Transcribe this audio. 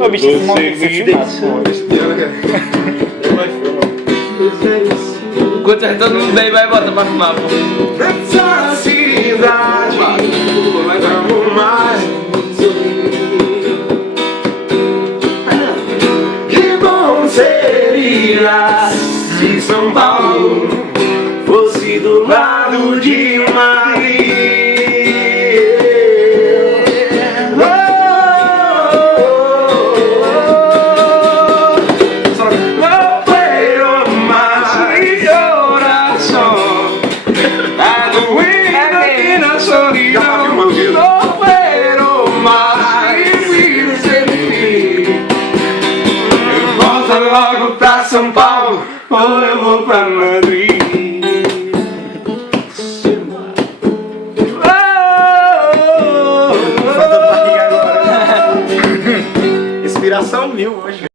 Ô, bicho, esse mal tem que ser filmado. Enquanto tá todo mundo bem, vai botar pra fumar, pô. Nessa cidade, amo mais. Que bom seria se São Paulo fosse do lado de Maria. No puedo más mi corazón a tu vida y la soledad. No puedo más vivir sem ti. Volta logo pra São Paulo ou eu vou pra Madrid. Inspiração mil hoje.